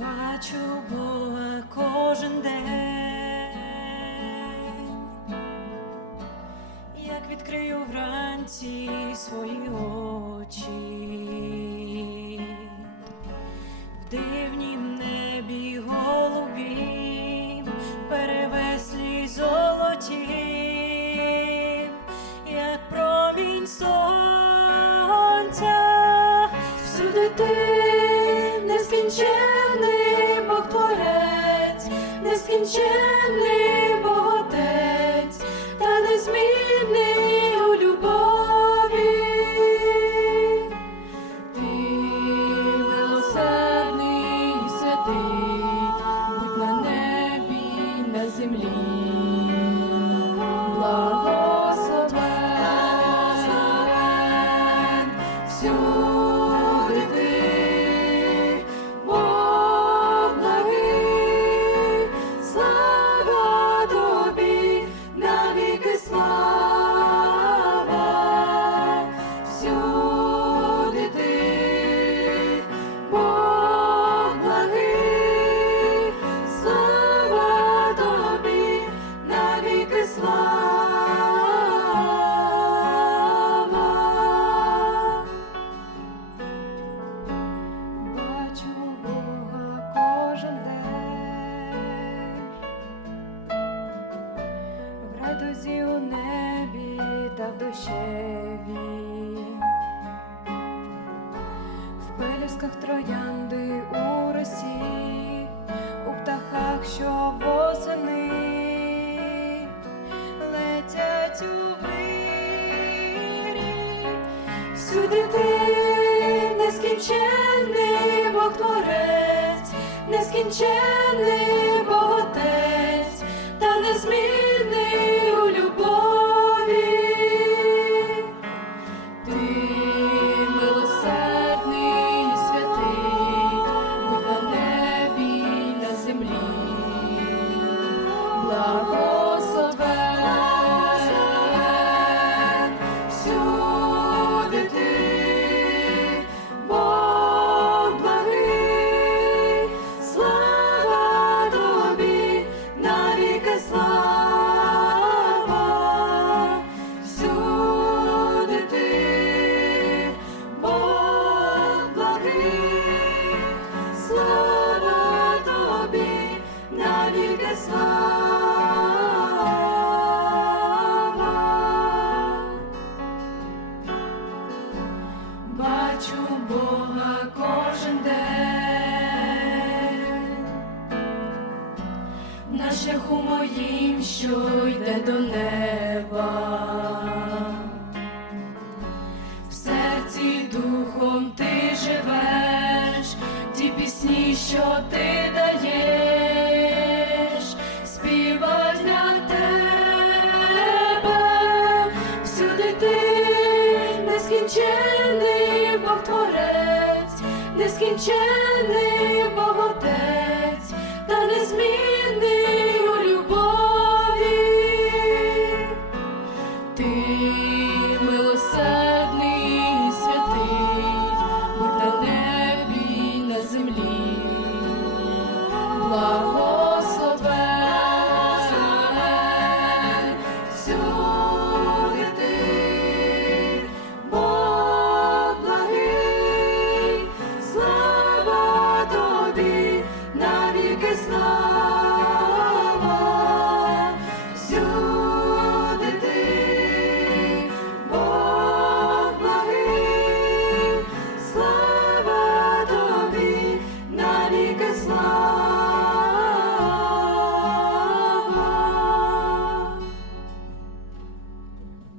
Бачу Бога кожен день, як відкрию вранці свої очі, в дивнім небі голубім, перевеслі золотім, як промінь сонця, всюди ти нескінчений нескінчений радості у небі та в душеві, в пелюсках троянди у росі, у птахах, що восени летять у вирі. Всюди ти нескінченний Бог Творець, нескінченний Бог Отець, та не незмінний Бачу Бога кожен день, на шляху моїм, що йде до неба. В серці духом ти живеш, ті пісні, що ти нескінчений